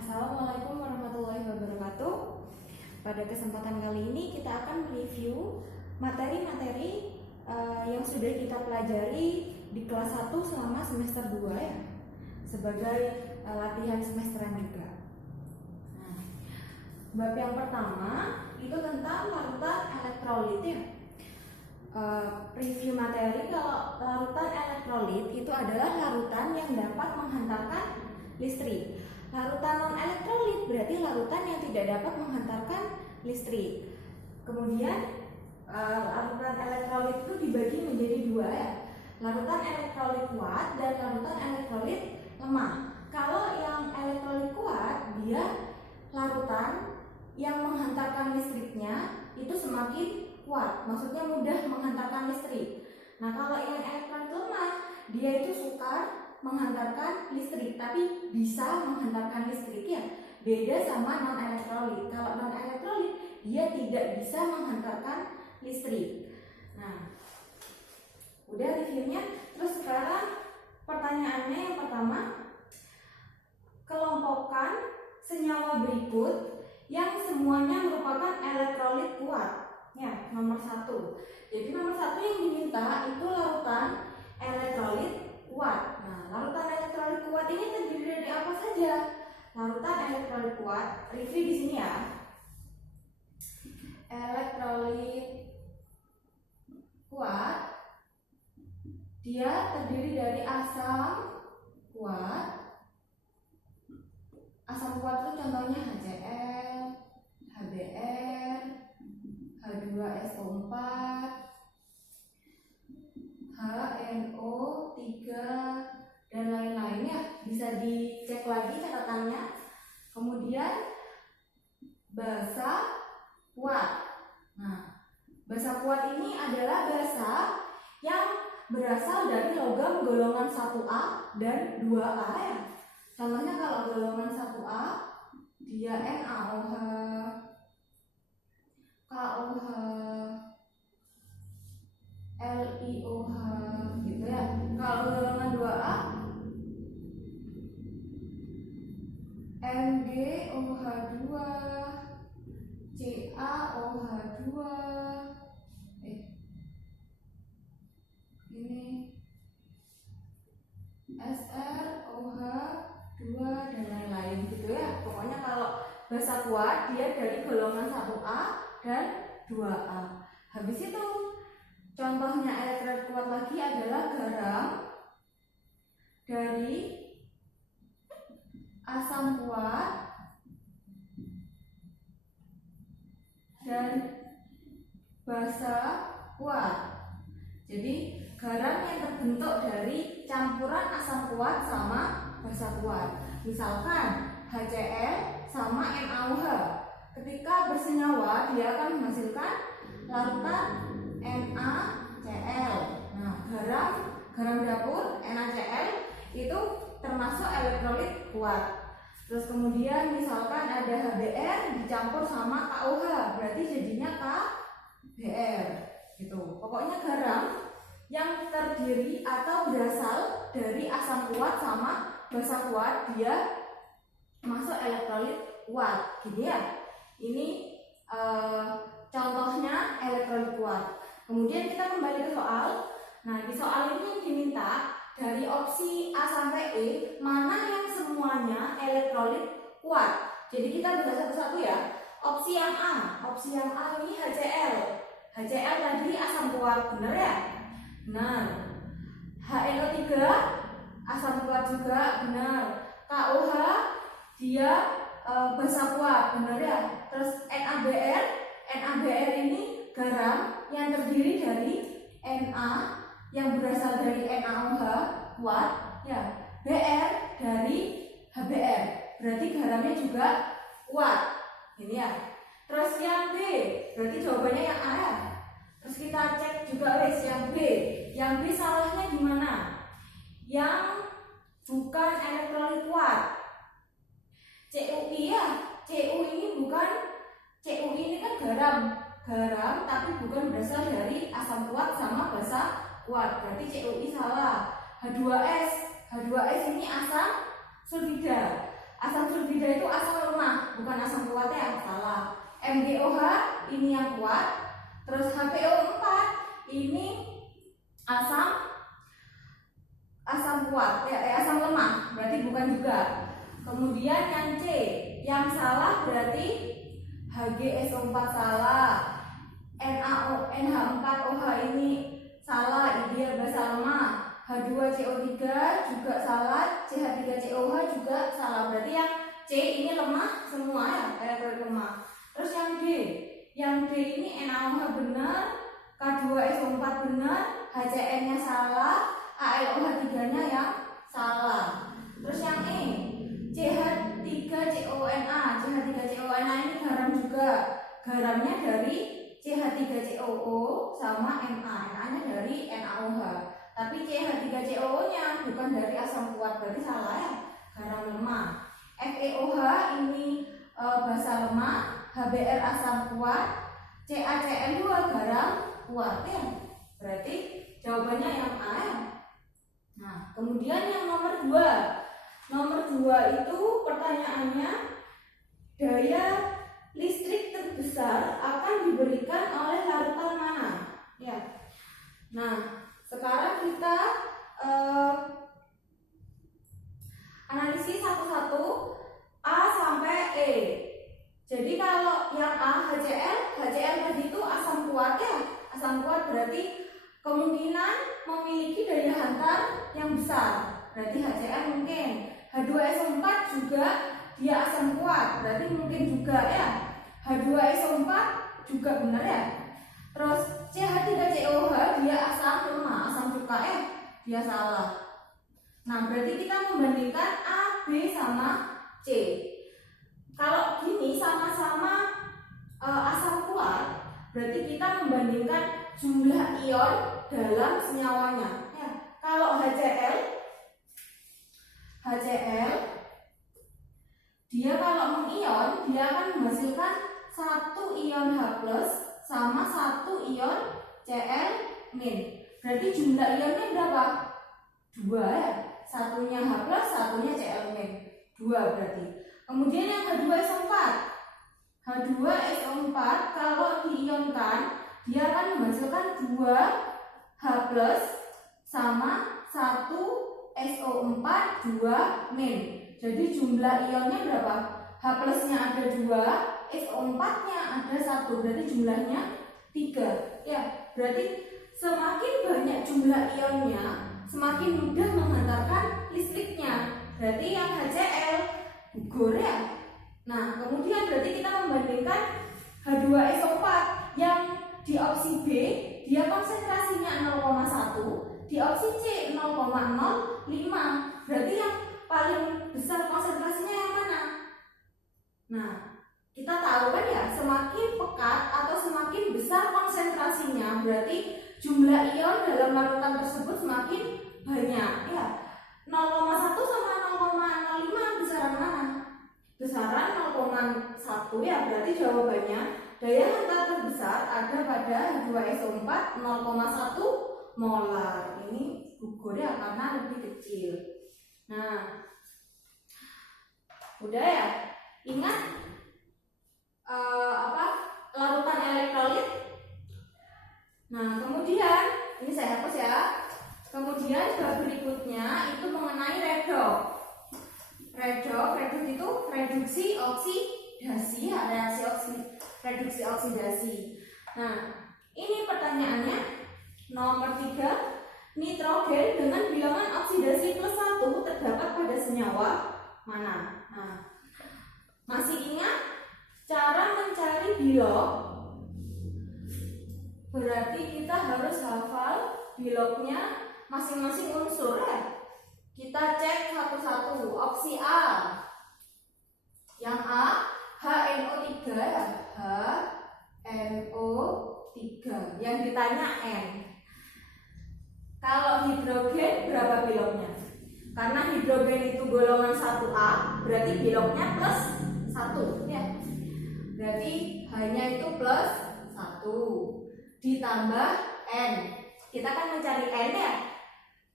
Assalamualaikum warahmatullahi wabarakatuh. Pada kesempatan kali ini kita akan mereview materi-materi yang sudah kita pelajari di kelas 1 selama semester 2 ya, sebagai latihan semesteran juga. Nah, bab yang pertama itu tentang larutan elektrolit ya. Review materi, kalau larutan elektrolit itu adalah larutan yang dapat menghantarkan listrik. Larutan non-elektrolit berarti larutan yang tidak dapat menghantarkan listrik. Kemudian larutan elektrolit itu dibagi menjadi dua ya, larutan elektrolit kuat dan larutan elektrolit lemah. Kalau yang elektrolit kuat, dia larutan yang menghantarkan listriknya itu semakin kuat, maksudnya mudah menghantarkan listrik. Nah, kalau yang elektrolit lemah, dia itu sukar menghantarkan listrik, tapi bisa menghantarkan listrik ya. Beda sama non elektrolit. Kalau non elektrolit dia tidak bisa menghantarkan listrik. Nah, udah reviewnya. Terus sekarang pertanyaannya yang pertama, kelompokkan senyawa berikut yang semuanya merupakan elektrolit kuat. Ya, nomor 1. Jadi nomor 1 yang diminta itu larutan elektrolit kuat. Nah, larutan elektrolit kuat ini terdiri dari apa saja? Larutan elektrolit kuat, review di sini ya. Elektrolit kuat dia terdiri dari asam kuat. Asam kuat itu contohnya HCl, HBr, H2SO4, HNO3 dan lain-lainnya, bisa dicek lagi catatannya. Kemudian basa kuat. Nah, basa kuat ini adalah basa yang berasal dari logam golongan 1A dan 2A ya. Contohnya kalau golongan 1A dia NaOH, KOH, LiOH gitu ya. Kalau golongan 2A MgOH2, CaOH2, ini SrOH2 dan lain-lain gitu ya. Pokoknya kalau basa kuat dia dari golongan 1A dan 2A. Habis itu contohnya elektrolit kuat lagi adalah garam dari asam kuat dan basa kuat. Jadi garam yang terbentuk dari campuran asam kuat sama basa kuat. Misalkan HCl sama NaOH. Ketika bersenyawa dia akan menghasilkan larutan NaCl. Nah, garam dapur NaCl itu termasuk elektrolit kuat. Terus kemudian misalkan ada HBr dicampur sama KOH, berarti jadinya KBr gitu. Pokoknya garam yang terdiri atau berasal dari asam kuat sama basa kuat dia masuk elektrolit kuat. Gini ya. Ini contohnya elektrolit kuat. Kemudian kita kembali ke soal. Nah, di soal ini yang diminta dari opsi A sampai E mana yang semuanya elektrolit kuat. Jadi kita buka satu-satu ya. Opsi yang A ini HCl. HCl tadi asam kuat, benar ya? Benar. HNO3 asam kuat juga, benar. KOH dia basa kuat, benar ya? Terus NaBr ini garam yang terdiri dari Na yang berasal dari NaOH kuat ya, Br dari HBr, berarti garamnya juga kuat. Ini ya. Terus yang B, berarti jawabannya yang A ya. Terus kita cek juga wes yang B. Yang B salahnya di mana? Yang bukan elektrolit kuat. CuI ya. CuI ini kan garam tapi bukan berasal dari asam kuat sama basa kuat. Berarti CuI salah. H2S ini asam sulfida. Asam sulfida itu asam lemah, bukan asam kuat ya, salah. MgOH ini yang kuat. Terus HPO4 ini asam kuat, asam lemah, berarti bukan juga. Kemudian yang C, yang salah berarti HgSO4 salah. NH4OH ini salah, dia basa lemah. H2CO3 juga salah, CH3COH juga salah. Berarti yang C ini lemah semua ya, elektrolit lemah. Terus yang D ini NaOH benar, K2SO4 benar, HCN-nya salah, AlOH3-nya yang salah. Terus yang E, CH3CONA. CH3CONA ini garam juga. Garamnya dari CH3COO sama Na. Na-nya dari NaOH. Tapi CH3COO-nya bukan dari asam kuat, berarti salah ya, garam lemah. FeOH ini basa lemah, HBr asam kuat, CaCN2 garam kuat ya. Berarti jawabannya yang A ya. Nah, kemudian yang nomor 2. Nomor 2 itu pertanyaannya, daya listrik terbesar akan diberikan oleh larutan mana? Ya. Nah, sekarang kita analisis satu-satu A sampai E. Jadi kalau yang A HCl tadi itu asam kuat ya. Asam kuat berarti kemungkinan memiliki daya hantar yang besar. Berarti HCl mungkin. H2SO4 juga dia asam kuat, berarti mungkin juga ya. H2SO4 juga benar ya. Terus CH3COH dia asam lemah, asam cuka dia salah. Nah, berarti kita membandingkan A, B sama C. Kalau gini sama-sama asam kuat, berarti kita membandingkan jumlah ion dalam senyawanya ya. Kalau HCl dia kalau mengion, dia akan menghasilkan 1 ion H+ sama 1 ion Cl-. Berarti jumlah ionnya berapa? 2 ya. Satunya H+, satunya Cl-. 2 berarti. Kemudian yang H2SO4. H2SO4 kalau diionkan, dia akan menghasilkan 2 H+ sama 1 SO4 2-. Jadi jumlah ionnya berapa? H+-nya ada 2, SO4-nya ada 1, berarti jumlahnya 3. Ya, berarti semakin banyak jumlah ionnya, semakin mudah menghantarkan listriknya. Berarti yang HCl gugur ya. Nah, kemudian berarti kita membandingkan H2SO4 yang di opsi B dia konsentrasinya 0,1, di opsi C 0,05. Berarti yang paling besar konsentrasinya yang mana? Nah, kita tahu kan ya, semakin pekat atau semakin besar konsentrasinya, berarti jumlah ion dalam larutan tersebut semakin banyak ya. 0,1 sama 0,05 besaran mana? Besaran 0,1 ya, berarti jawabannya daya hantar terbesar ada pada H2SO4 0,1 molar. Ini gugur ya karena lebih kecil. Nah, udah ya. Ingat larutan elektrolit. Nah, kemudian ini saya hapus ya. Kemudian bab berikutnya itu mengenai redox. Redox itu reduksi oksidasi ya, reduksi oksidasi. Nah, ini pertanyaannya nomor 3. Nitrogen dengan bilangan oksidasi +1 terdapat pada senyawa mana? Nah, masih ingat cara mencari bilog? Berarti kita harus hafal bilognya masing-masing unsur ya. Kita cek satu-satu. Opsi A, yang A HNO3 ya, HNO3. Yang ditanya N. Kalau hidrogen berapa bilognya? Karena hidrogen itu golongan 1A, berarti bilognya +1 ya. Berarti hanya itu +1 ditambah N. Kita kan mencari N ya.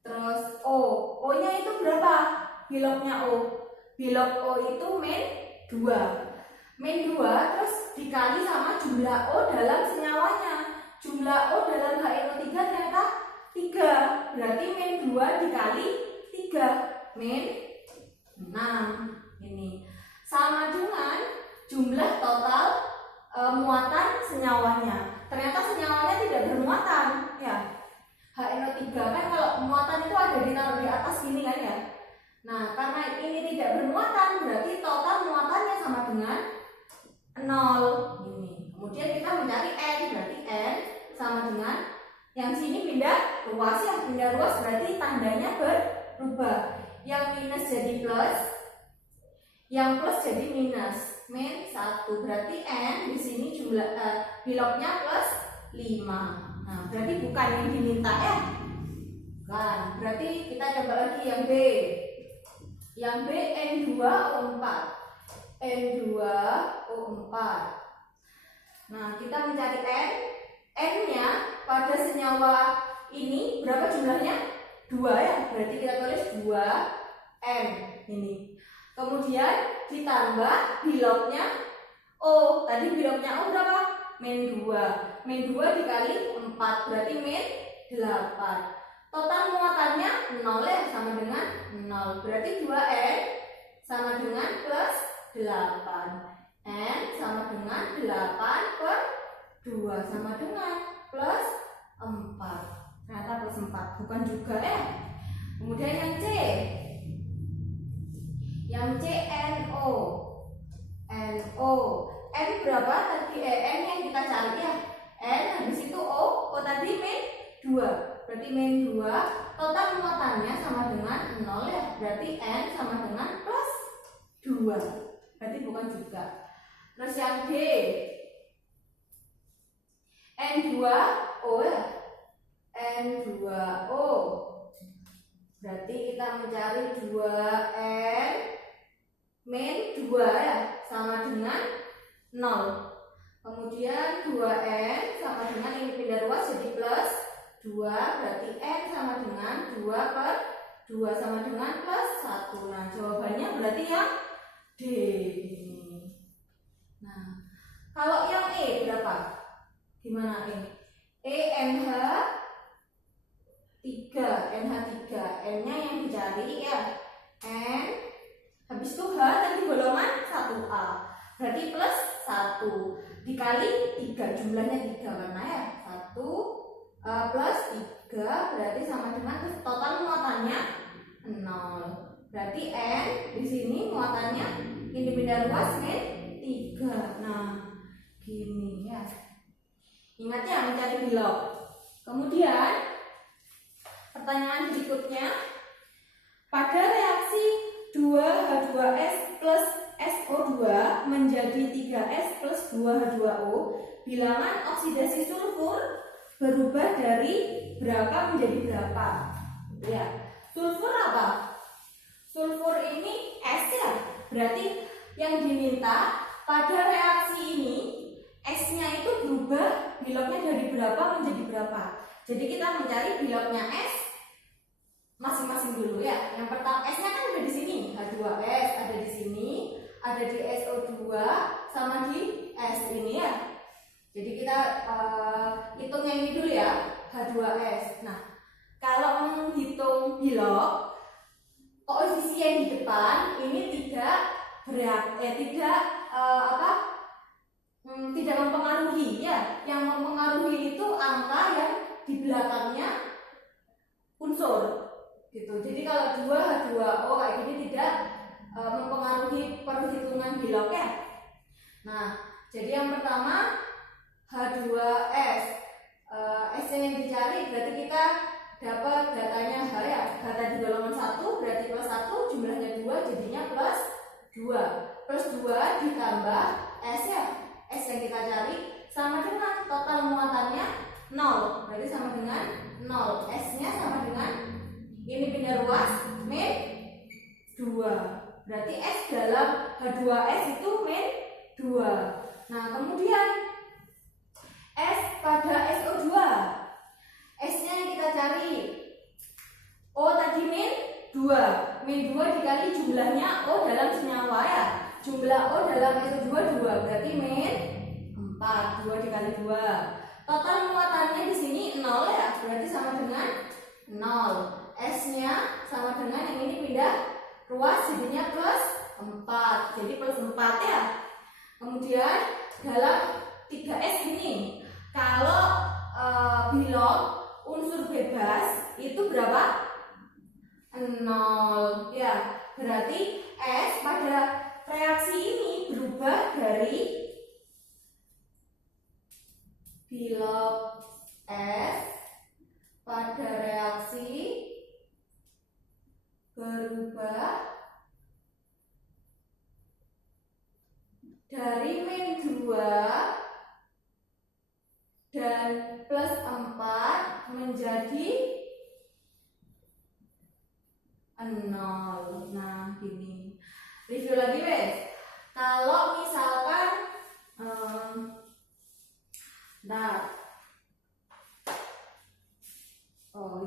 Terus O nya itu berapa bilognya O? bilog O itu min 2. Min 2 terus dikali sama jumlah O dalam senyawanya. Jumlah O dalam HNO3 ternyata 3. Berarti min 2 dikali 3, min 6. Ini sama dengan jumlah total muatan senyawanya. Ternyata senyawanya tidak bermuatan ya. HNO3 kan kalau muatan itu ada ditaruh di atas gini kan ya. Nah, karena ini tidak bermuatan berarti total muatannya sama dengan 0 ini. Kemudian kita mencari N, berarti N sama dengan yang sini pindah ruas ya. Pindah ruas berarti tandanya berubah. Yang minus jadi plus, yang plus jadi minus. Min 1 berarti N di sini jumlah bilognya plus 5. Nah, berarti bukan yang diminta ya. Bukan. Berarti kita coba lagi yang B. Yang B N2O4. N2O4. Nah, kita mencari N. N-nya pada senyawa ini berapa jumlahnya? 2 ya. Berarti kita tulis 2N ini. Kemudian ditambah bilognya O. Tadi bilognya O berapa? Min 2. Min 2 dikali 4 berarti min 8. Total muatannya 0 ya, sama dengan 0. Berarti 2N sama dengan plus 8. N sama dengan 8 per 2 sama dengan plus 4. Ternyata plus 4, bukan juga ya. Kemudian yang C. Yang C NO. NO. N berapa tadi? N yang kita cari ya. N habis itu O. O tadi min 2. Berarti min 2. Total muatannya sama dengan 0 ya. Berarti N sama dengan plus 2. Berarti bukan juga. Terus yang D. N2O ya. N2O. Berarti kita mencari 2N min 2 ya. Sama dengan 0. Kemudian 2N sama dengan ini pindah ruas jadi plus 2. Berarti N sama dengan 2 per 2 sama dengan plus 1. Nah, jawabannya berarti yang D ini. Nah, kalau yang E berapa? Gimana E? NH 3. N-nya yang dicari ya. N habis itu H tadi golongan 1A. Berarti plus 1 dikali 3, jumlahnya 3 karena ya 1 plus 3 berarti sama dengan total muatannya 0. Berarti N di sini muatannya ini pindah ruas min 3. Nah, gini ya. Ingat ya mencari bilog. Kemudian pertanyaan berikutnya, pada reaksi 2H2S plus SO2 menjadi 3S plus 2H2O, bilangan oksidasi sulfur berubah dari berapa menjadi berapa? Ya, sulfur apa? Sulfur ini S ya. Berarti yang diminta pada reaksi ini S-nya itu berubah bilognya dari berapa menjadi berapa. Jadi kita mencari bilognya S masing-masing dulu ya. Yang pertama S-nya kan ada di sini, H2S ada di sini, ada di SO2 sama di S ini ya. Jadi kita hitung yang ini dulu ya, H2S. Nah, kalau menghitung bilog, koefisien di depan ini tidak tidak mempengaruhi ya. Yang mempengaruhi itu angka yang di belakangnya unsur gitu. Jadi kalau 2H2O kayak gini tidak mempengaruhi perhitungan bilog ya. Nah, jadi yang pertama H2S, S-nya yang dicari berarti kita dapat datanya H ya. H tadi golongan 1 berarti plus 1, jumlahnya 2 jadinya plus 2. Plus 2 ditambah S ya. S yang kita cari sama dengan total muatannya 0. Berarti sama dengan 0. S-nya sama dengan ini pindah ruas min 2. Berarti S dalam H2S itu min 2. Nah, kemudian S pada SO2. S-nya yang kita cari O tadi min Min 2 dikali jumlahnya O dalam senyawa ya. Jumlah O dalam SO2 2, berarti min 4. 2 dikali 2. Total muatannya di sini 0 ya, berarti sama dengan 0. S-nya sama dengan yang ini pindah ruas jadinya plus 4. Jadi plus 4 ya. Kemudian dalam 3S ini, kalau bilog unsur bebas itu berapa? 0 ya. Berarti S pada reaksi ini berubah dari bilog S pada reaksi berubah dari min 2 dan plus 4 menjadi 0. Nah, gini. Review lagi wes. Kalau misalkan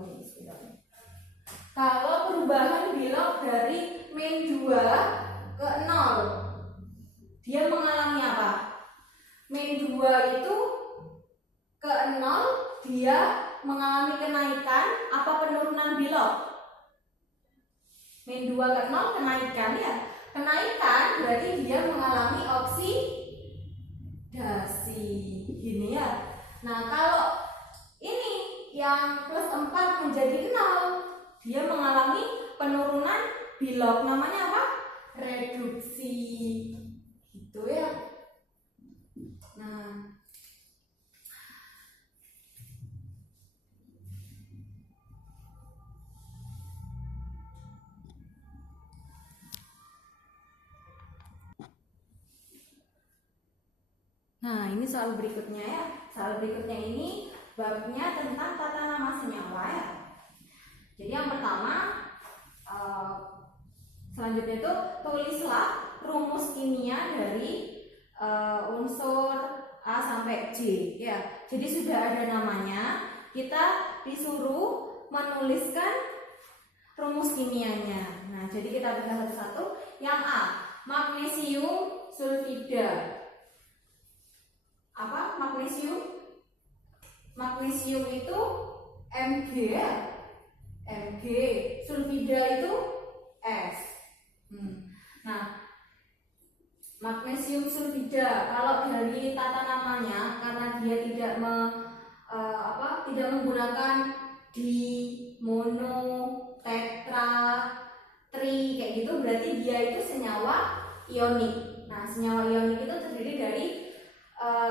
ini sebenarnya. Kalau perubahan bilog dari min 2 ke 0, dia mengalami apa? Min 2 itu ke 0, dia mengalami kenaikan apa penurunan bilog? Min 2 ke 0 kenaikan ya. Kenaikan berarti dia mengalami oksidasi. Gini ya. Nah, kalau ini yang plus 4 menjadi 0, dia mengalami penurunan bilog. Namanya apa? Reduksi. Gitu ya. Nah, ini soal berikutnya ya. Soal berikutnya ini babnya tentang tata nama senyawa ya. Jadi yang pertama, selanjutnya itu tulislah rumus kimia dari unsur A sampai J ya. Jadi sudah ada namanya, kita disuruh menuliskan rumus kimianya. Nah, jadi kita baca satu-satu. Yang A, magnesium sulfida. Apa magnesium? Magnesium itu Mg ya. Mg, sulfida itu S. Nah, magnesium sulfida kalau dari tata namanya, karena dia tidak tidak menggunakan di, mono, tetra, tri kayak gitu, berarti dia itu senyawa ionik. Nah, senyawa ionik itu terdiri dari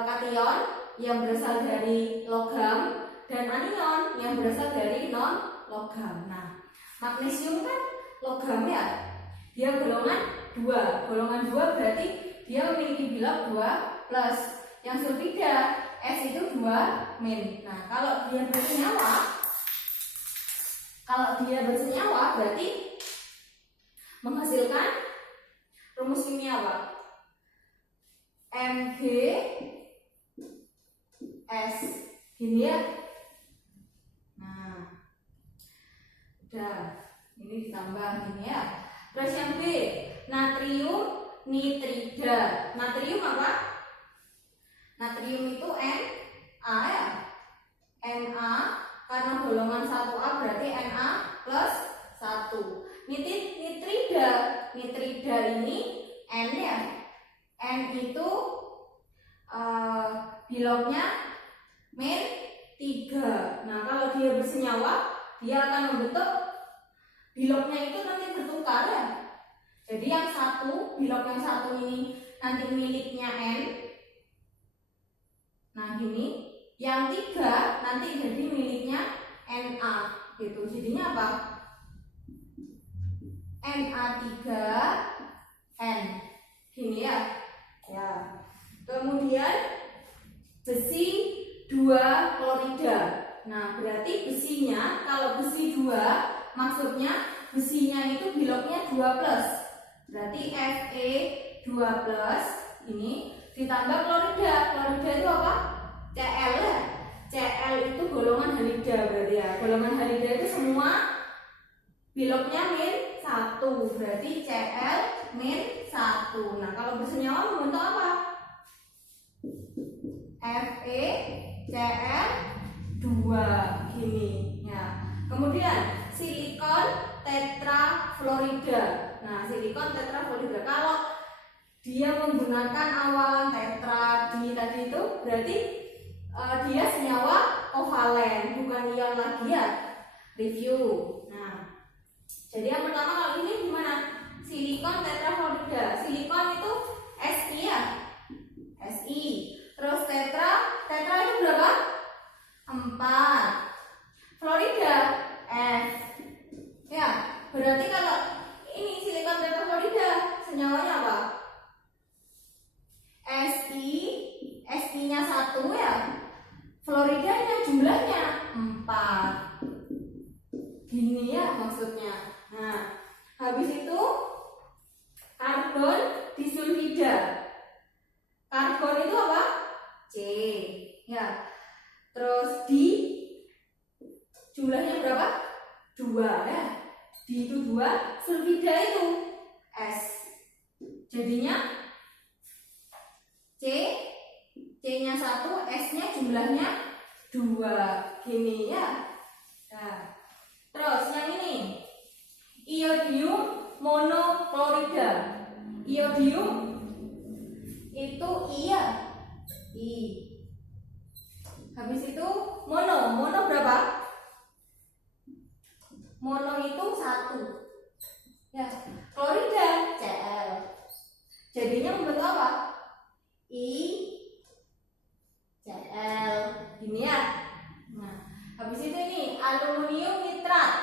kation yang berasal dari logam dan anion yang berasal dari non logam. Nah, magnesium kan logam ya, dia golongan 2. Golongan 2 berarti dia memiliki bilog 2 plus. Yang sulfida S itu 2 min. Nah, kalau dia bersenyawa berarti menghasilkan rumus kimia apa? Mg S. Gini ya. Nah, udah, ini ditambah gini ya. Terus yang B, natrium nitrida. Natrium apa? Natrium itu Na ya. Na karena golongan 1A berarti Na plus 1. Nitrida. Nitrida ini N ya. N itu bilognya min 3. Nah, kalau dia bersenyawa, dia akan membentuk bilognya itu nanti bertukar ya. Jadi yang satu, bilog yang satu ini nanti miliknya N. Nah, gini. Yang 3 nanti jadi miliknya Na gitu. Jadinya apa? Na3N. Gini ya. Ya. Kemudian besi 2 klorida. Nah, berarti besinya, kalau besi 2 maksudnya besinya itu bilognya 2 plus. Berarti Fe2 plus ini ditambah klorida. Klorida itu apa? Cl ya. Cl itu golongan halida berarti ya. Golongan halida itu semua biloknya min 1, berarti Cl min 1. Nah, kalau bersenyawa membentuk apa? FeCl2 gini ya. Kemudian silikon tetrafluorida. Nah, silikon tetrafluorida kalau dia menggunakan awalan tetra di tadi itu berarti dia senyawa kovalen, bukan ion lagi ya. Review. Nah, jadi yang pertama kalau ini gimana? Silikon tetrafluorida. Silikon itu Si ya. Si. Terus tetra itu berapa? 4. Fluorida F. Ya, berarti kalau ini silikon tetrafluorida senyawanya apa? Si-nya 1 ya. Fluoridanya jumlahnya 4. Gini ya maksudnya. Nah, habis itu karbon disulfida. Karbon itu apa? C. Ya. Terus di jumlahnya berapa? 2 ya. Di itu 2, sulfida itu S. Jadinya C-nya 1, S-nya jumlahnya 2. Gini ya. Nah, terus yang ini iodium monoklorida. Iodium itu I ya. I. Habis itu mono berapa? Mono itu 1. Ya, klorida Cl. Jadinya membentuk apa? I Cl. Gini ya. Nah, habis itu ini aluminium nitrat.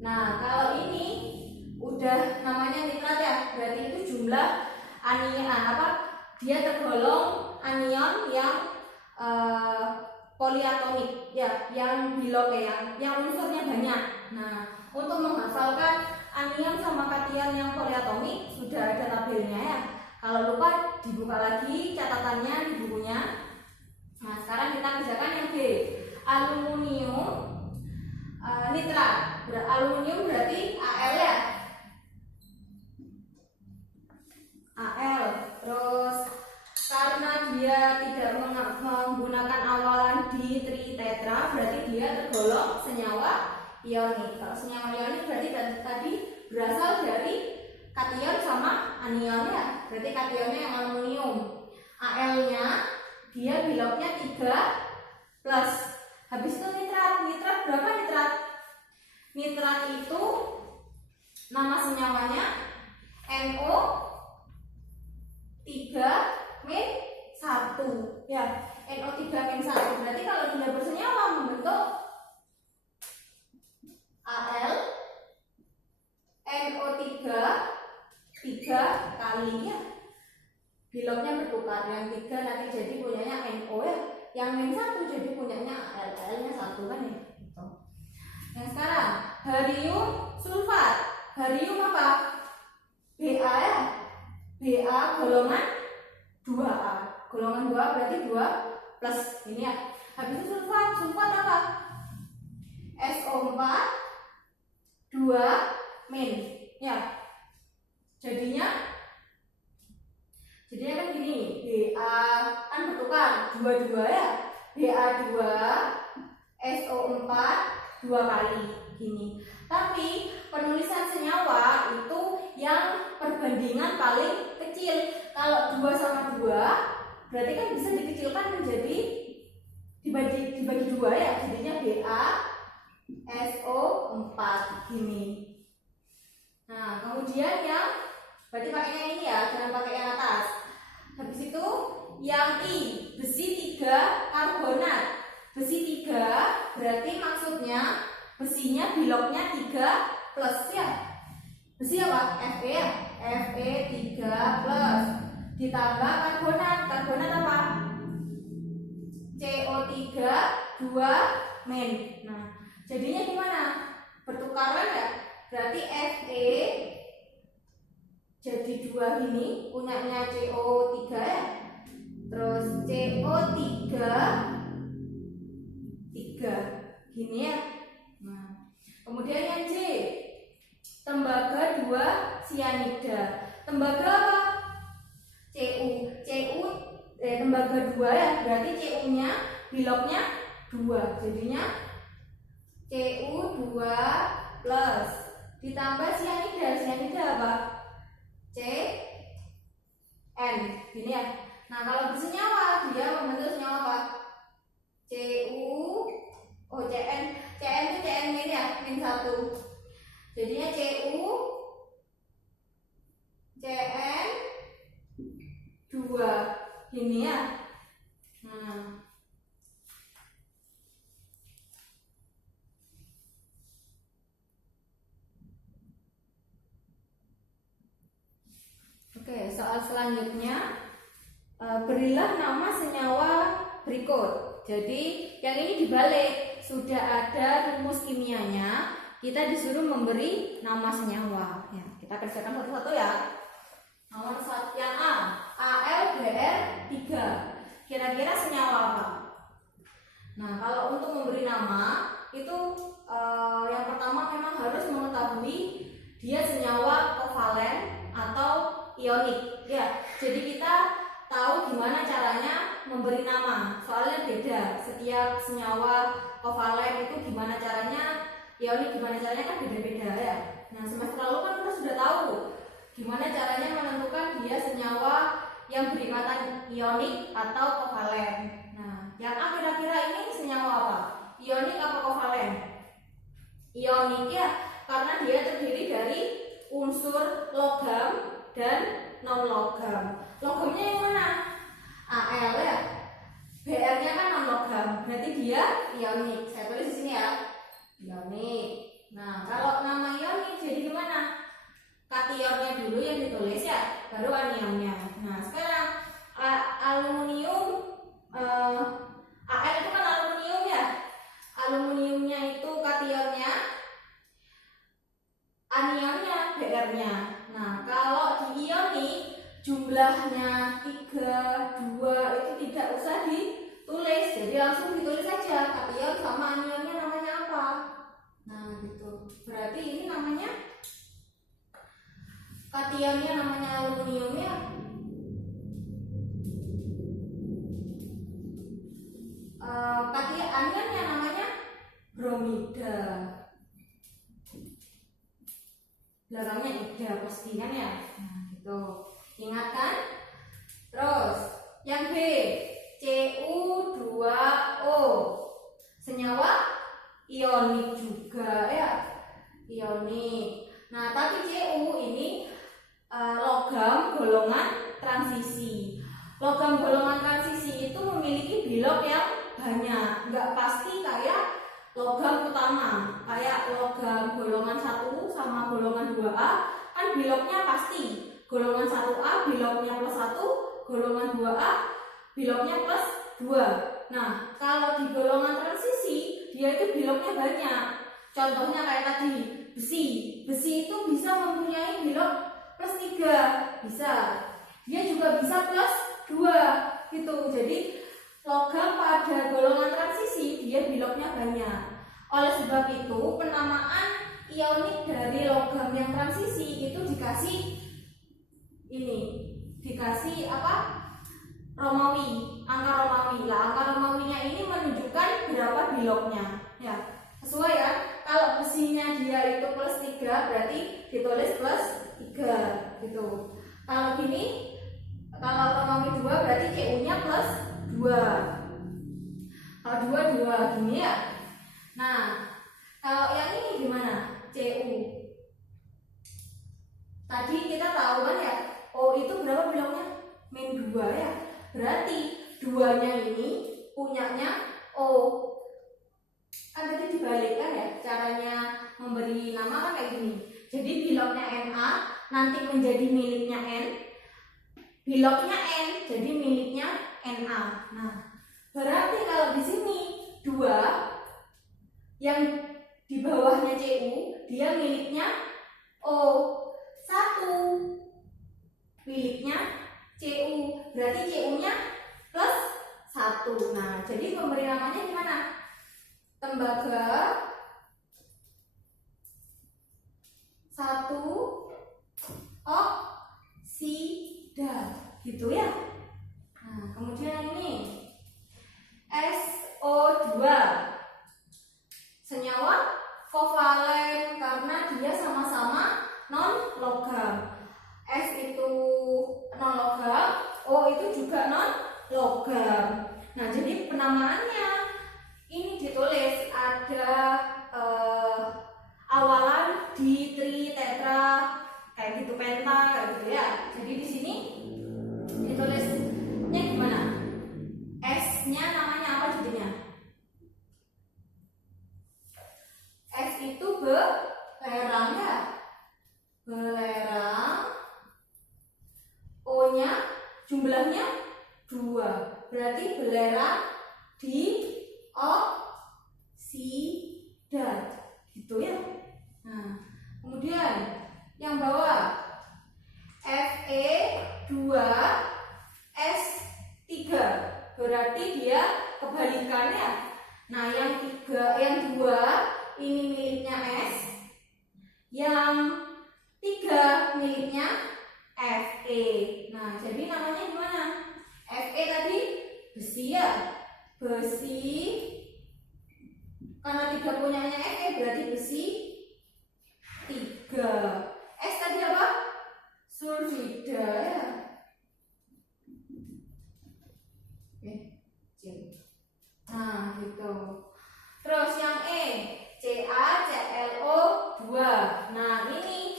Nah, kalau ini udah namanya nitrat ya, berarti itu jumlah anion dia tergolong anion yang poliatomik ya, yang bilok ya, yang unsurnya banyak. Nah, untuk menghafalkan anion sama kation yang poliatomik sudah ada tabelnya ya. Kalau lupa dibuka lagi catatannya di bukunya. Nah, sekarang kita kerjakan yang B. Aluminium nitrat. Aluminium berarti Al ya. Al. Terus karena dia tidak menggunakan awalan di tritetra, berarti dia tergolong senyawa ionik. Kalau senyawa ionik berarti tadi berasal dari kation sama anion ya. Berarti kationnya yang aluminium. Al-nya dia biloknya 3 plus. Habis itu nitrat. Nitrat berapa nitrat? Nitrat itu nama senyawanya NO3-1 ya. NO3-1 berarti kalau dia bersenyawa membentuk Al NO3 3 kali ya. Biloknya bertukar, yang 3 nanti jadi punyanya NO ya, yang min 1 jadi punyanya Al-nya 1 kan ya gitu. Yang sekarang barium sulfat. Barium apa? Ba ya. Ba golongan 2A. Golongan 2 berarti 2 plus ini ya. Habis itu sulfat. Sulfat apa? SO4 2 min ya. Jadinya kan gini, Ba kan bertukar 2 ya. Ba2 SO4 2 kali gini. Tapi penulisan senyawa itu yang perbandingan paling kecil. Kalau 2 sama 2 berarti kan bisa dikecilkan menjadi dibagi 2 ya. Jadinya Ba SO4 gini. Nah, kemudian yang berarti pakainya ini ya, jangan pakai yang atas. Habis itu yang I, besi 3 karbonat. Besi 3 berarti maksudnya besinya biloknya 3 plus ya. Besi apa? Fe ya. Fe 3 plus ditambah karbonat. Karbonat apa? CO3 2 min. Nah, jadinya gimana? Bertukaran ya? Berarti Fe jadi 2 ini punyanya CO3 ya. Terus CO3 3 gini ya. Nah, kemudian yang J tembaga 2 sianida. Tembaga apa? Tembaga 2 ya, berarti Cu-nya biloknya 2. Jadinya Cu2 plus ditambah sianida. Sianida apa? Cn. Gini ya. Nah, kalau bersenyawa dia membentuk senyawa apa? Cn. Cn itu Cn min ya, min 1. Jadinya Cn2 gini ya. Nah, oke, soal selanjutnya, berilah nama senyawa berikut. Jadi yang ini dibalik, sudah ada rumus kimianya, kita disuruh memberi nama senyawa. Ya, kita kerjakan satu-satu ya. Nomor 1 yang A, AlBr3. Kira-kira senyawa apa? Nah, kalau untuk memberi nama itu yang pertama memang harus mengetahui dia senyawa kovalen atau ionik. Ya, jadi kita tahu gimana caranya memberi nama. Soalnya beda. Setiap senyawa kovalen itu gimana caranya, ionik gimana caranya kan beda-beda ya. Nah, semester lalu kan kita sudah tahu gimana caranya menentukan dia senyawa yang berikatan ionik atau kovalen. Nah, yang A kira-kira ini senyawa apa? Ionik apa kovalen? Ionik ya, karena dia terdiri dari unsur logam dan non logam. Logamnya yang mana? Al ya. Br-nya kan non logam, berarti dia ionik. Saya tulis di sini ya. Ionik. Nah, kalau nama ionik jadi gimana? Kationnya dulu yang ditulis ya, baru anionnya. Nah, sekarang aluminium, Al itu kan aluminium ya. Aluminiumnya itu kationnya, anionnya Br-nya. Nah, kalau di ionik jumlahnya 3, 2 itu tidak usah ditulis, jadi langsung ditulis saja kation sama anionnya namanya apa. Nah, gitu. Berarti ini namanya kationnya namanya aluminium ya. Anionnya namanya bromida. Belakangnya ida pasti kan ya. Nah, gitu. Ingat kan? Terus yang B, Cu2O. Senyawa ionik juga ya. Ionik. Nah, tapi Cu ini logam golongan transisi. Logam golongan transisi itu memiliki bilok yang banyak, nggak pasti kayak logam utama. Kayak logam golongan 1 sama golongan 2A kan biloknya pasti. Golongan 1A biloknya plus 1, golongan 2A biloknya plus 2. Nah, kalau di golongan transisi dia itu biloknya banyak. Contohnya kayak tadi besi. Besi itu bisa mempunyai bilok plus 3, bisa. Dia juga bisa plus 2 gitu. Jadi logam pada golongan transisi dia biloknya banyak. Oleh sebab itu penamaan ionik dari logam yang transisi itu dikasih apa? Romawi, angka Romawi. Lah, angka Romawinya ini menunjukkan berapa biloknya. Ya, sesuai ya. Kalau besinya dia itu plus 3 berarti ditulis plus 3 gitu. Kalau gini, kalau Romawi 2 berarti Cu-nya plus 2. Kalau 2 gini ya. Nah, kalau yang ini gimana? Cu. Tadi kita tahu kan ya, O itu berapa biloknya? -2 ya. Berarti 2-nya ini punyanya O. Kan tadi dibalik kan ya, caranya memberi nama kan kayak gini. Jadi biloknya Na nanti menjadi miliknya N, biloknya N jadi miliknya Na. Nah, berarti kalau di sini 2 yang di bawahnya Cu dia miliknya O, 1 miliknya Cu, berarti Cu-nya plus 1. Nah, jadi pemberi namanya gimana? Tembaga 1 gitu ya. Nah, kemudian ini SO2, senyawa kovalen karena dia sama-sama non logam. S itu non logam, O itu juga non logam. Nah, jadi penamaannya ini ditulis ada awalan di, tri, tetra, kayak gitu, penta, kayak gitu ya. Jadi di sini ditulisnya gimana? S-nya namanya apa jadinya? S itu belerang ya, belerang. O-nya jumlahnya 2, berarti belerang dioksida, gitu ya. Nah, kemudian yang bawah Fe2S3, berarti dia kebalikannya. Nah, yang 2 ini miliknya S, yang 3 miliknya Fe. Nah, jadi namanya gimana? Fe tadi besi ya, besi. Karena 3 punyanya Fe berarti besi 3. S tadi apa? Sulfida ya. Nah, gitu. Terus yang E, CaClO2. Nah, ini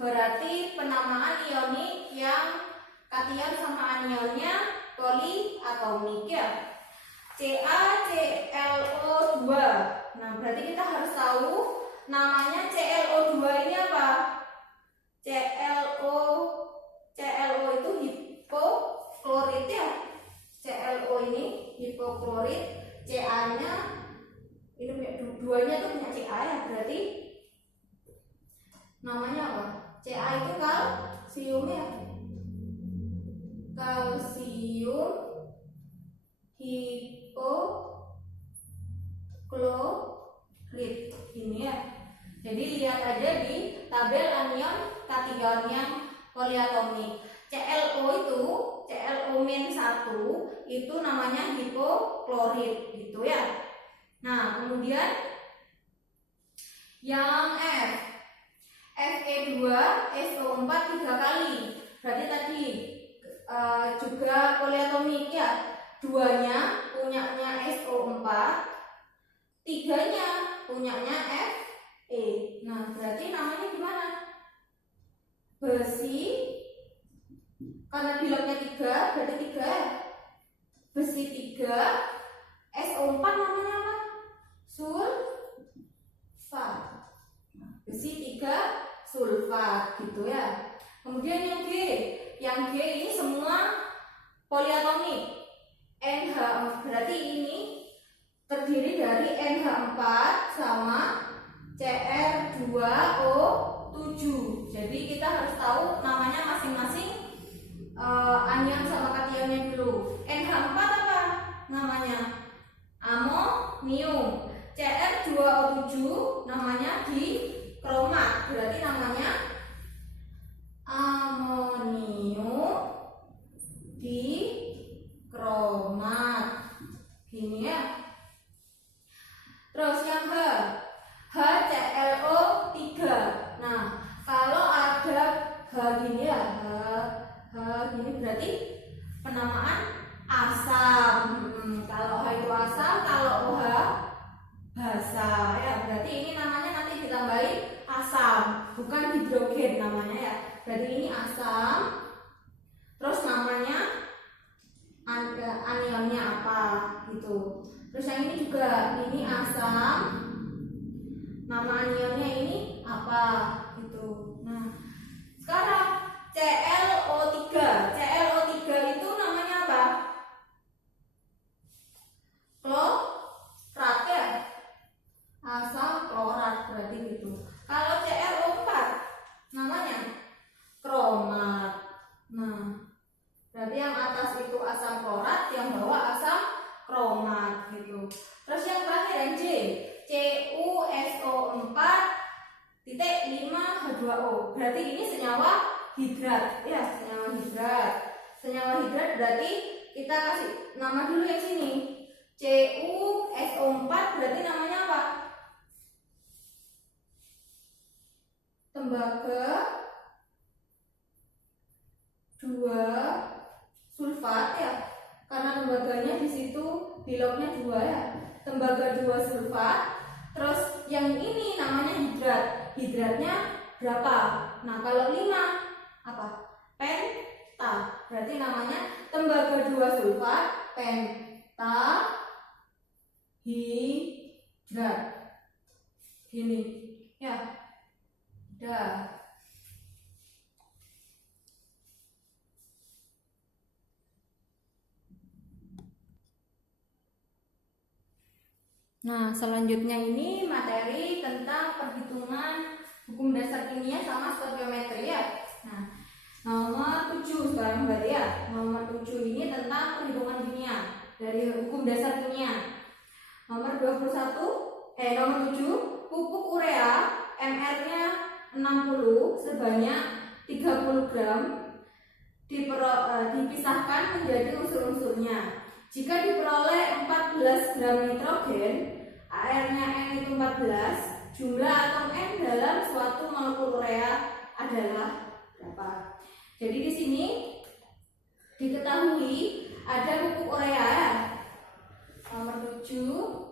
berarti penamaan ionik yang kation sama anionnya poliatomik ya. CaClO2. Nah, berarti kita harus tahu namanya ClO2 ini apa? ClO itu hipoklorit ya. ClO ini hipoklorit, Ca-nya ini duanya tuh punya Ca ya, berarti namanya apa? Ca itu kalsium ya, kalsium hipoklorit ini ya. Jadi lihat aja di tabel anion kation yang poliatomik. ClO itu ClO-1 itu namanya hipoklorit gitu ya. Nah, kemudian yang F, Fe2SO4 3 kali. Berarti tadi juga poliatomik ya. 2-nya punyanya SO4, 3-nya punyanya Fe. Nah, berarti namanya gimana? Besi, karena bilangnya 3, berarti 3 ya. Besi 3, SO4 namanya apa? Sulfat. Besi 3 sulfat gitu ya. Kemudian yang G, ini semua poliatomik. NH, berarti ini terdiri dari NH4 sama Cr2O7. Jadi kita harus tahu namanya masing-masing anion sama kationnya dulu. NH4 apa namanya? Amonium. Cr2O7 namanya dikromat, berarti namanya amonium dikromat. Gini ya. Terus yang H, HClO3. Nah, kalau ada H gini ya, H gini berarti penamaan asam. Kalau H itu asam, kalau OH basa ya. Berarti ini namanya nanti ditambahin asam, bukan hidrogen namanya ya. Berarti ini asam. Terus namanya anionnya apa gitu. Terus yang ini juga, ini asam, nama anionnya ini apa gitu. Nah, sekarang ClO3 itu namanya apa? Klorat ya, asam klorat berarti gitu. Kalau ClO4 namanya kromat. Nah, berarti yang atas itu asam klorat, yang bawah asam kromat gitu. Terus yang terakhir yang J, CuSO4 titik 5H2O. Berarti ini senyawa hidrat ya, senyawa hidrat. senyawa hidrat berarti kita kasih nama dulu yang sini. CuSO4 berarti namanya apa? Tembaga 2 sulfat ya. Karena tembaganya di situ biloknya 2 ya. Tembaga 2 sulfat. Terus yang ini namanya hidrat. Hidratnya berapa? Nah, kalau 5 apa? Penta. Berarti namanya tembaga 2 sulfat penta hidrat. Gini. Ya. Dah. Nah, selanjutnya ini materi tentang perhitungan hukum dasar kimia sama stoikiometri ya. Nah, nomor 7 sekarang berarti ya. Nomor 7 ini tentang perhitungan kimia dari hukum dasar kimia. Nomor nomor 7, pupuk urea MR-nya 60 sebanyak 30 gram dipisahkan menjadi unsur-unsurnya. Jika diperoleh 14 gram nitrogen, AR-nya N itu 14, jumlah atom N dalam suatu molekul urea adalah berapa? Jadi di sini diketahui ada pupuk urea ya. Nomor 7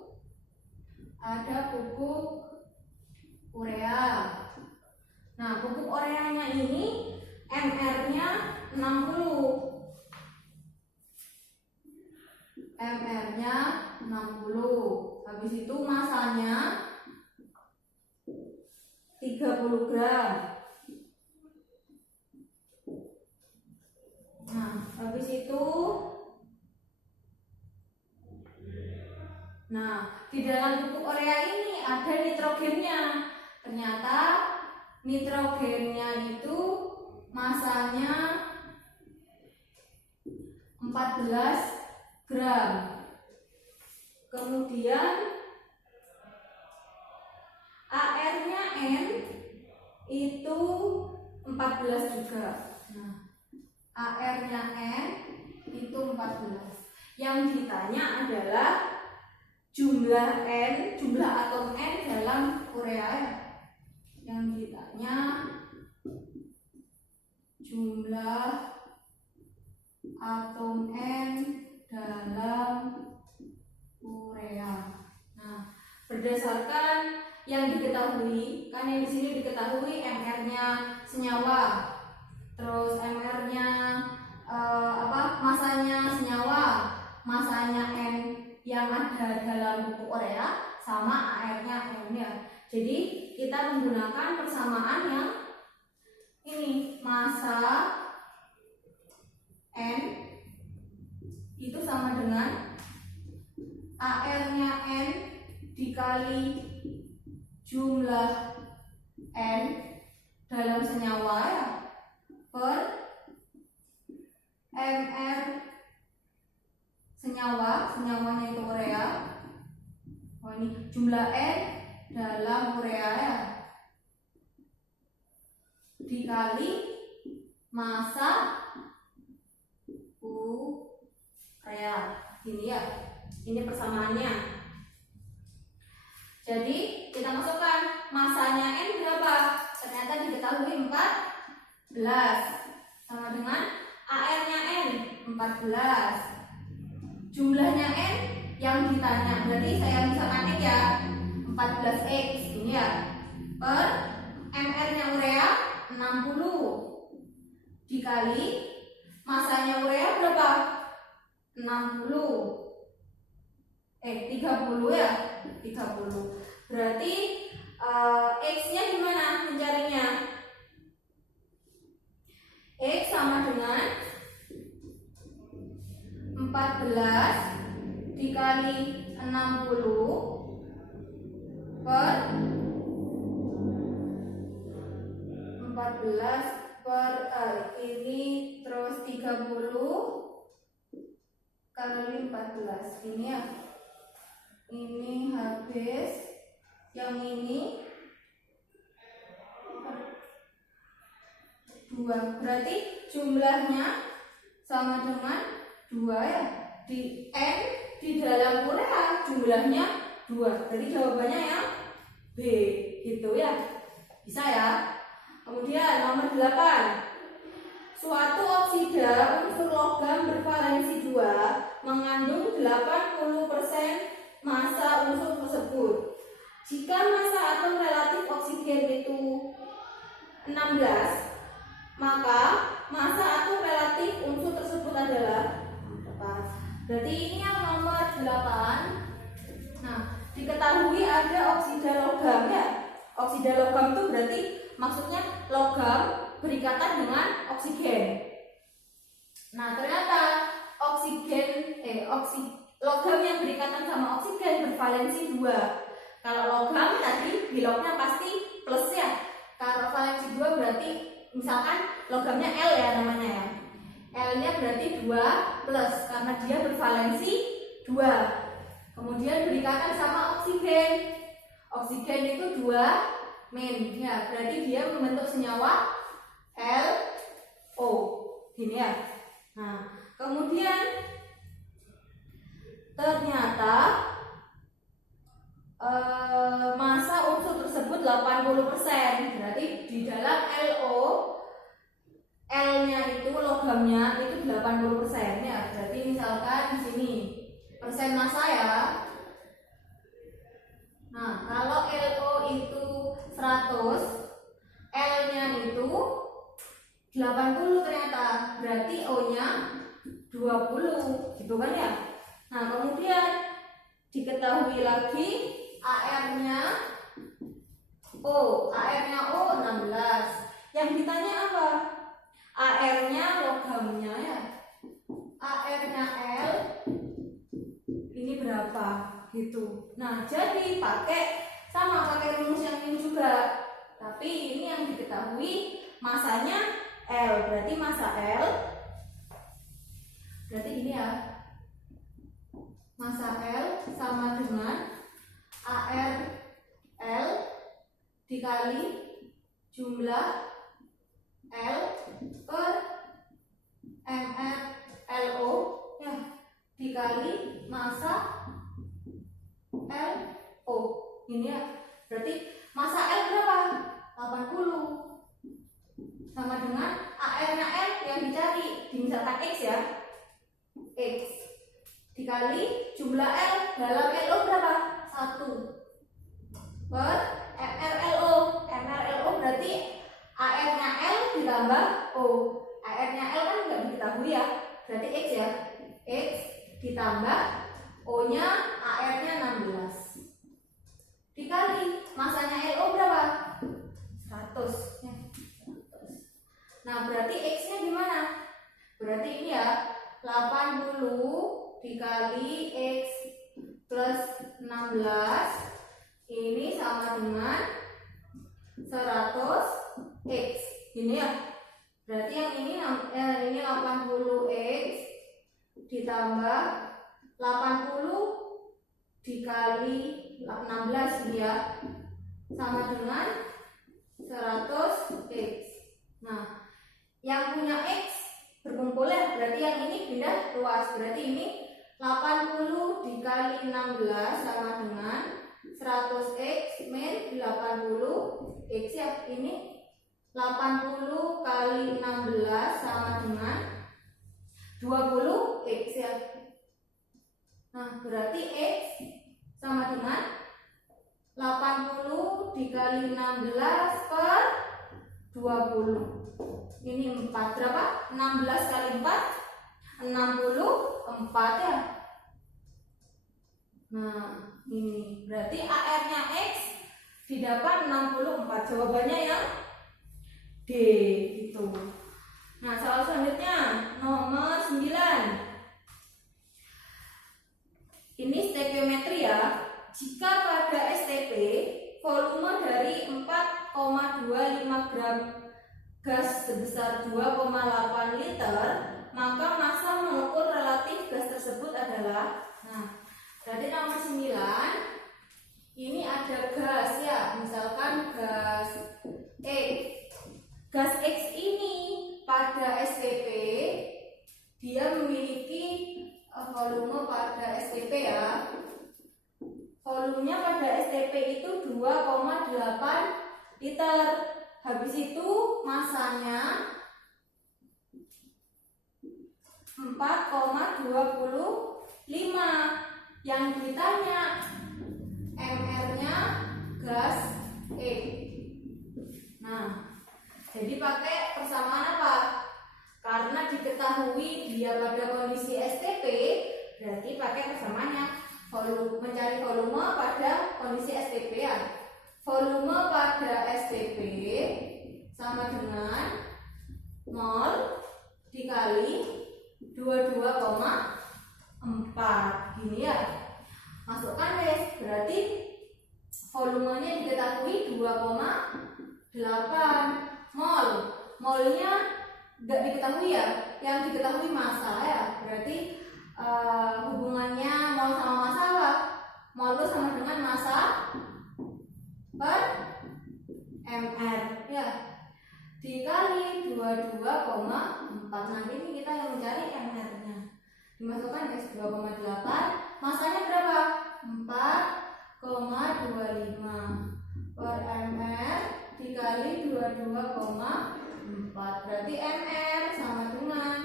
ada pupuk urea. Nah, pupuk ureanya ini MR-nya 60. MR-nya 60. Habis itu masanya 30 gram. Nah, habis itu di dalam pupuk urea ini ada nitrogennya. Ternyata nitrogennya itu masanya 14 gram. Kemudian AR-nya N itu 14 juga. Nah, AR-nya N itu 14. Yang ditanya adalah jumlah N, jumlah atom N dalam urea. Yang ditanya jumlah atom N dalam urea. Nah, berdasarkan yang diketahui, kan yang di sini diketahui MR-nya senyawa, terus MR-nya masanya senyawa, masanya N yang ada dalam pupuk urea sama AR-nya N ya. Jadi kita menggunakan persamaan yang ini, massa N itu sama dengan AR-nya N dikali jumlah N dalam senyawa ya, per MR senyawanya itu urea. Oh, ini jumlah N dalam urea ya, dikali massa urea. Ini ya, ini persamaannya. Jadi kita masukkan masanya N berapa? Ternyata diketahui 14 sama dengan AR-nya N 14. Jumlahnya N yang ditanya, berarti saya misalkan X ya, 14X ini ya, per MR-nya urea 60 dikali masanya urea berapa? 30 30 ya, 30. Berarti X-nya gimana mencarinya? X sama dengan 14 dikali 60 per 14 per ini, terus 30 kali 14 ini ya. Ini habis, yang ini 2. Berarti jumlahnya sama dengan 2 ya. Di N di dalam urea jumlahnya 2. Jadi jawabannya yang B gitu ya. Bisa ya. Kemudian nomor 8. Suatu oksida unsur logam bervalensi 2 mengandung 80% massa unsur tersebut. Jika massa atom relatif oksigen itu 16, maka massa atom relatif unsur tersebut adalah berapa? Berarti ini yang nomor 8. Nah, diketahui ada oksida logam ya. Oksida logam itu berarti maksudnya logam berikatan dengan oksigen. Nah, ternyata logam yang berikatan sama oksigen bervalensi 2. Kalau logam tadi bilognya pasti plus ya. Kalau valensi 2 berarti misalkan logamnya L ya namanya ya. L-nya berarti 2 plus karena dia bervalensi 2. Kemudian berikatan sama oksigen. Oksigen itu 2 min ya, berarti dia membentuk senyawa LO. Gini ya. Nah, kemudian ternyata massa unsur tersebut 80%. Berarti di dalam LO L-nya itu logamnya itu 80% ya. Berarti misalkan di sini persen massa ya. Nah, kalau LO itu 100, L-nya itu 80 ternyata. Berarti O-nya 20 gitu kan ya. Nah, kemudian diketahui lagi AR-nya O 16. Yang ditanya apa? AR-nya logamnya ya. AR-nya L ini berapa gitu. Nah, jadi pakai rumus yang ini juga. Tapi ini yang diketahui masanya L. Berarti massa L berarti ini ya. Massa L sama dengan AR L dikali jumlah L per MR LO ya, dikali massa LO. Ini ya. Berarti massa L berapa? 80 sama dengan AR-nya L yang dicari, misalkan X ya. X dikali jumlah L dalam LO berapa? 1 per MRLO. MRLO berarti AR-nya L ditambah O. AR-nya L kan nggak diketahui ya, berarti X ya. X ditambah O-nya AR-nya 16 dikali masanya LO berapa? 100 ya. Nah, berarti X-nya gimana? Berarti ini ya 80 dikali X plus 16 ini sama dengan 100 X. Ini ya. Berarti yang ini 80 X ditambah 80 dikali 16 ini ya, sama dengan 100 X. Nah, yang punya X berkumpul ya, berarti yang ini pindah luas. Berarti ini 80 dikali 16 sama dengan 100x min 80 x ya. Ini 80 kali 16 sama dengan 20 x ya. Nah, berarti x sama dengan 80 dikali 16 per 20. Ini 4 berapa? 16 kali 4 64 ya. Nah, ini berarti AR-nya X didapat 64. Jawabannya yang D gitu. Nah, soal selanjutnya nomor 9. Ini stekiometri ya. Jika pada STP volume dari 4,25 gram gas sebesar 2,8 liter, maka massa molekul relatif gas tersebut adalah, nah, berarti nomor 9 ini ada gas ya, misalkan gas X. Gas X ini pada STP 2,8 liter. Habis itu masanya 4,25. Yang ditanya mR-nya gas E. Nah, jadi pakai persamaan apa? Karena diketahui dia pada kondisi STP, berarti pakai persamaannya. Mencari volume pada kondisi STP ya. Volume pada STP sama dengan mol dikali 22,4. Gini ya. Masukkan guys, berarti volumenya diketahui 2,8 mol. Molnya nggak diketahui ya, yang diketahui massa ya. Berarti hubungannya mol sama massa apa? Mol itu sama dengan massa per mR ya, dikali 22,4. Nanti ini kita yang mencari mR-nya. Dimasukkan guys, 2,8. Massanya berapa? 4,25 per mR dikali 22,4. Berarti mR sama dengan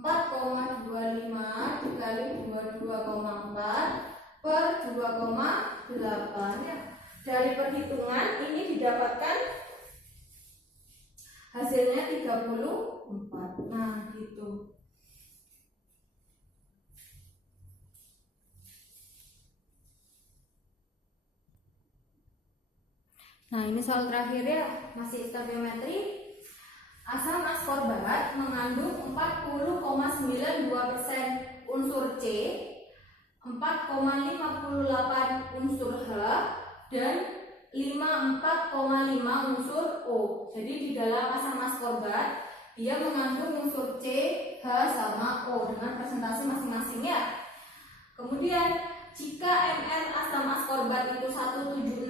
4,25 dikali 22,4 per 2,8 ya. Dari perhitungan ini didapatkan hasilnya 34. Nah, gitu. Nah, ini soal terakhir ya, masih stoikiometri. Asam askorbat mengandung 40,92% unsur C, 4,58 unsur H, dan 54,5 unsur O. Jadi di dalam asam askorbat dia mengandung unsur C, H, sama O dengan presentasi masing-masing ya. Kemudian jika mR asam askorbat itu 176,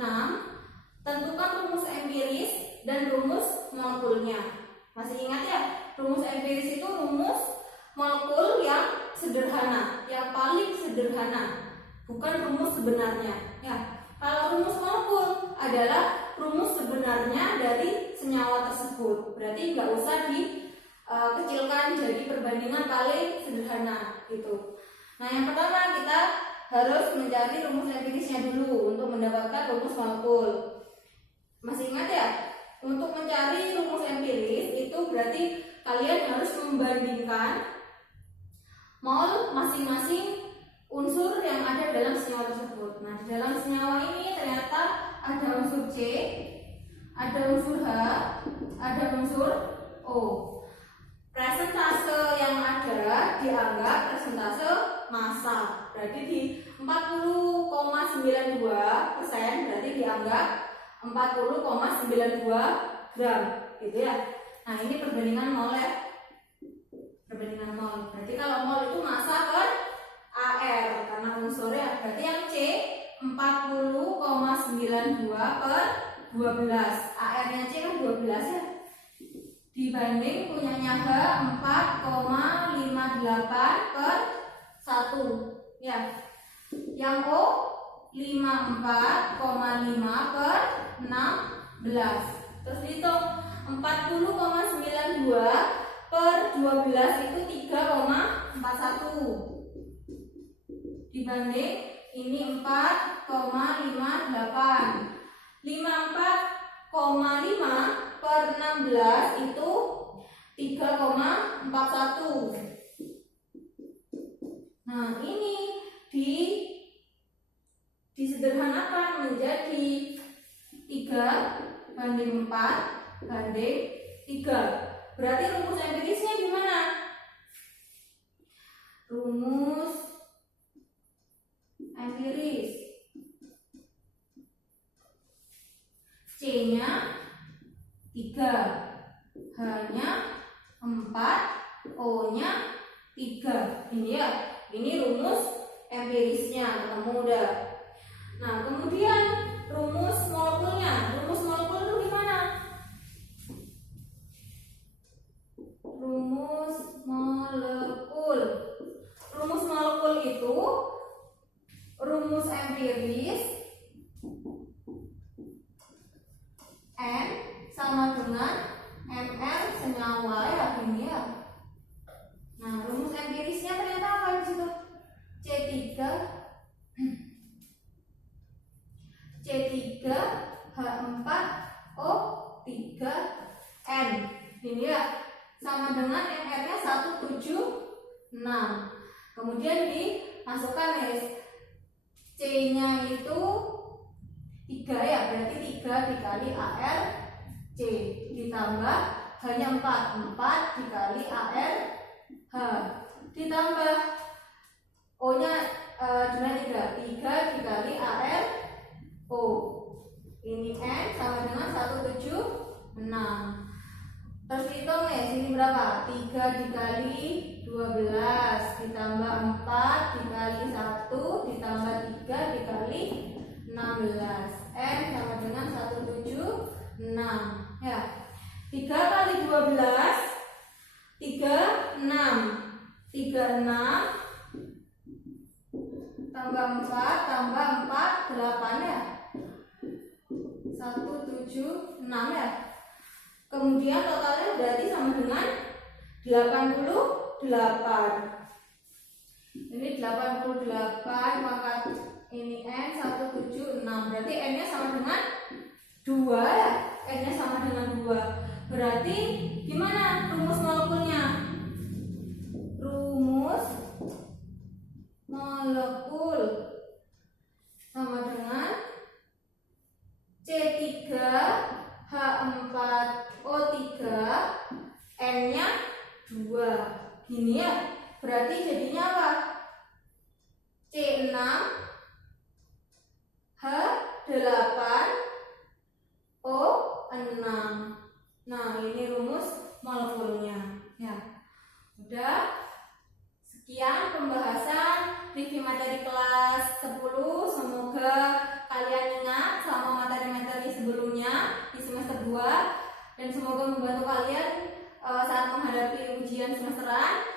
tentukan rumus empiris dan rumus molekulnya. Masih ingat ya? Rumus empiris itu rumus molekul yang sederhana, yang paling sederhana, bukan rumus sebenarnya. Ya, kalau rumus molekul adalah rumus sebenarnya dari senyawa tersebut. Berarti nggak usah dikecilkan jadi perbandingan paling sederhana gitu. Nah, yang pertama kita harus mencari rumus empirisnya dulu untuk mendapatkan rumus molekul. Masih ingat ya? Untuk mencari rumus empiris itu berarti kalian harus membandingkan mol masing-masing unsur yang ada dalam senyawa tersebut. Nah, di dalam senyawa ini ternyata ada unsur C, ada unsur H, ada unsur O. Presentase yang ada dianggap presentase massa. Berarti di 40,92% berarti dianggap 40,92 gram gitu ya. Nah, ini perbandingan mol ya. Perbandingan mol. Berarti kalau mol itu massa per AR karena unsurnya. Berarti yang C 40,92 per 12. AR-nya C kan 12 ya. Dibanding punyanya H 4,58 per 1 ya. Yang O 54,5 per 16. Terus hitung 40,92 per 12 itu 3,41 dibanding ini 4,58. 54,5 per 16 itu 3,41. Nah, ini disederhanakan menjadi 3:4:3. Berarti rumus empirisnya gimana? Rumus empiris C-nya 3, H-nya 4, O-nya 3. Ini ya, ini rumus empirisnya ketemu udah. Nah, kemudian rumus molekulnya. Rumus molekul itu gimana? Rumus molekul. Rumus molekul itu rumus empiris senyawa ya gini ya. Nah, rumus empirisnya ternyata apa di situ? C3 H4O3 N. Ini ya sama dengan MR-nya 176. Kemudian dimasukkan C-nya itu 3 ya, berarti 3 dikali AR C ditambah hanya 4 dikali AR H ditambah O-nya jumlah 3 dikali AR O. Ini N sama dengan 176. Terus hitung sini berapa? 3 dikali 12 ditambah 4 dikali 1 ditambah 3 dikali 16. N sama dengan 176 ya. 3 kali 12 36 tambah 4 tambah 4 8 ya. 176 ya. Kemudian totalnya berarti sama dengan 88. Ini 88 maka ini N 176. Berarti N-nya sama dengan 2 ya. N-nya sama dengan 2. Berarti gimana rumus molekulnya? Rumus molekul sama dengan C3 H4O3 N-nya 2. Gini ya. Berarti jadinya apa? C6 H8O6. Nah, ini rumus molekulnya ya. Udah. Sekian pembahasan review materi kelas 10. Semoga kalian ingat sama materi-materi sebelumnya di semester 2 dan semoga membantu kalian saat menghadapi ujian semesteran.